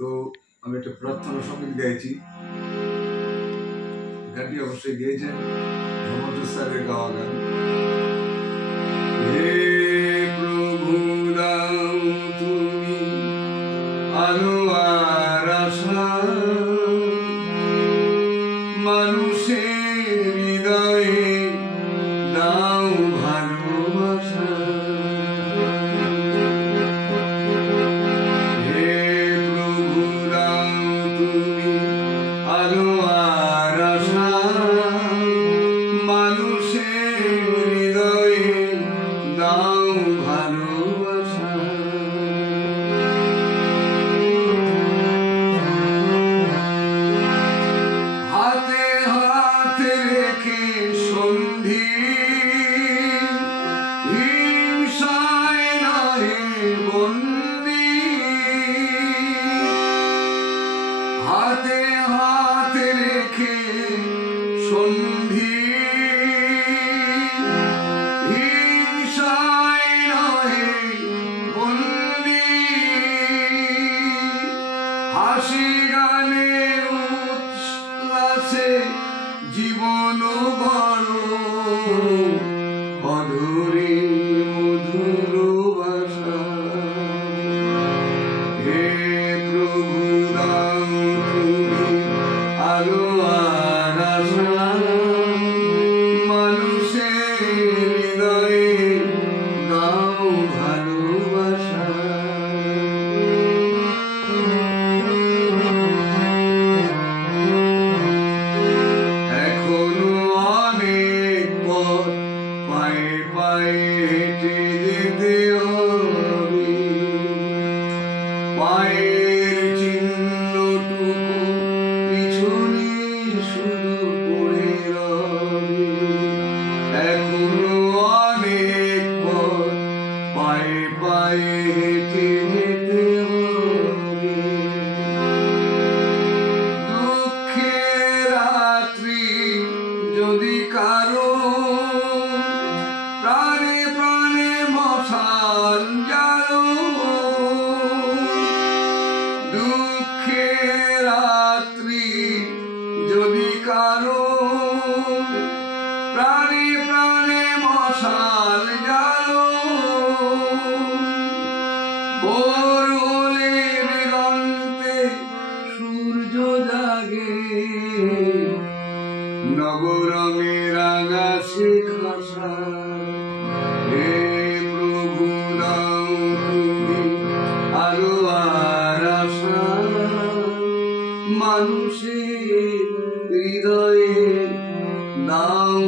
তো আমি একটা প্রার্থনা সঙ্গীত গাইছি, গানটি অবশ্যই গেয়েছেন হেমন্ত স্যারের গাওয়া গান। হে প্রভু দাও তুমি আলো আর আশা, মানুষের হৃদয়ে দাও ভালোবাসা। হে প্রভু দাও তুমি আলো আর আশা, মানুষের হৃদয়ে দাও ভালোবাসা। হাতে হাতে রেখে সন্ধি, হিংসায় নহে বন্দী। হাতে হাতে রেখে সন্ধি, হিংসায় নহে বন্দী। হাসি গানে উচ্ছ্বাসে জীবন গড়, অধরে মধুর ভাষা। হে প্রভু দাও তুমি আলো আর আশা, মানুষের হৃদয়ে দাও ভালোবাসা। এখনো অনেক পথ পায়ে পায়ে হেঁটে যেতে হবে, পায়ের চিহ্নটুকু পিছনে শুধু পড়ে রবে। এখনো অনেক পথ পায়ে পায়ে হেঁটে যেতে হবে। দুঃখের রাত্রি যদি কারো প্রাণে প্রাণে মশাল জ্বালো, দুঃখের রাত্রি যদি কারো প্রাণে প্রাণে মশাল জ্বালো। ভোর হলে দিগন্তে সূর্য জাগে, নবরঙের আকাশে খাসা। হে প্রভু দাও তুমি আলো আর আশা, মানুষের হৃদয়ে দাও